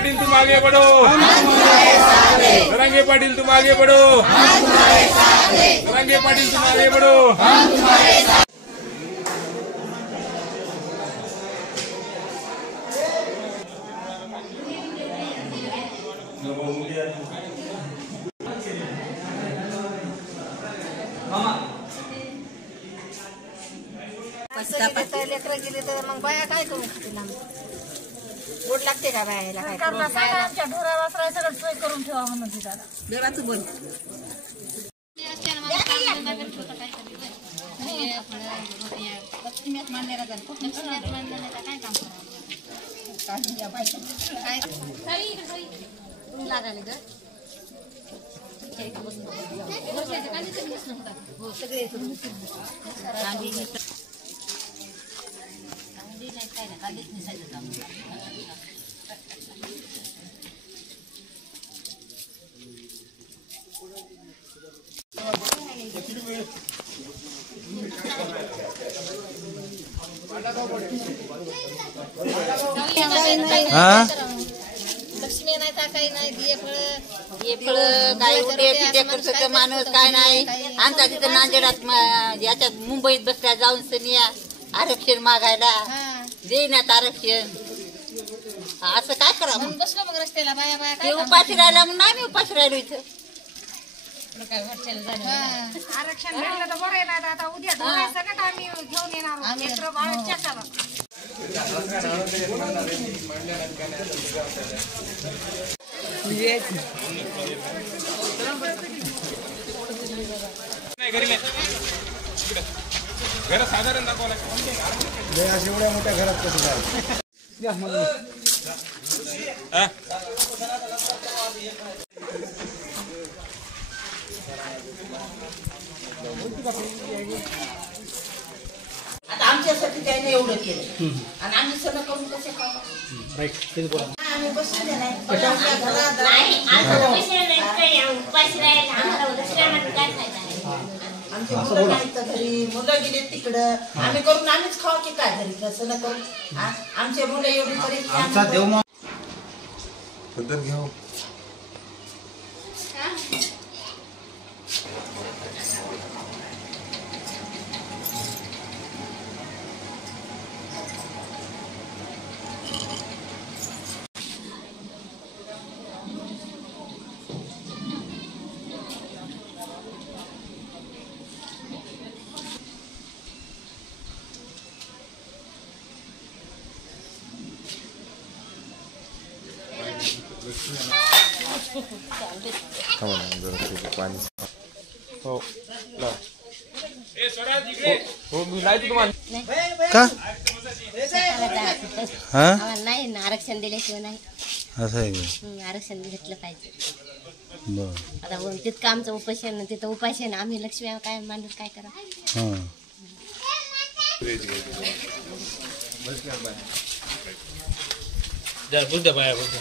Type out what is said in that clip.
पाटिल तुम आगे बढ़ो, तरंगे पाटिल तुम आगे बढ़ो, तरंगे पाटिल तुम आगे बढ़ो। लेकर गेले तर मग बाया काय करू गोड लागते का बायाला काय आमच्या ढोरा वासरा सगळं सोय करून ठेवा म्हणून बेबा तू बोल लागाले ग सगळे लक्ष्मी नाही तर काही नाही फळ काय उडे करतो माणूस काय नाही आमचा तिथं नांदेडात याच्यात मुंबईत बसल्या जाऊन सनिया आरक्षण मागायला देण्यात आरक्षण असं काय करा म्हणून बसलो मग रस्त्याला बाया बाया काय उपाशी राहिला म्हणून आम्ही उपाशी राहिलो इथं आरक्षण भेटलं तर बरं आहे ना आता उद्या सगळं आम्ही घेऊन येणार घर साधारण दाखवला एवढ्या मोठ्या घरात कसं आता आमच्यासाठी काही नाही एवढं केलं आणि आम्ही सगळं करून कसे खाऊ आम्ही बसले नाही आमची मुलं नाहीत घरी मुलं गेले तिकडं आम्ही करून आम्हीच खाऊ की काय घरी कसं न करू आमचे मुलं एवढी तरी घेऊ पाणी हो हो मी लाईट तुम्हाला का नाही आरक्षण दिल्याशिवाय नाही असं आहे आरक्षण घेतलं पाहिजे बरं आता तितकं आमचं उपोषण तिथं उपासन आम्ही लक्ष्मी काय माणूस काय करा बुद्ध बाया बुद्ध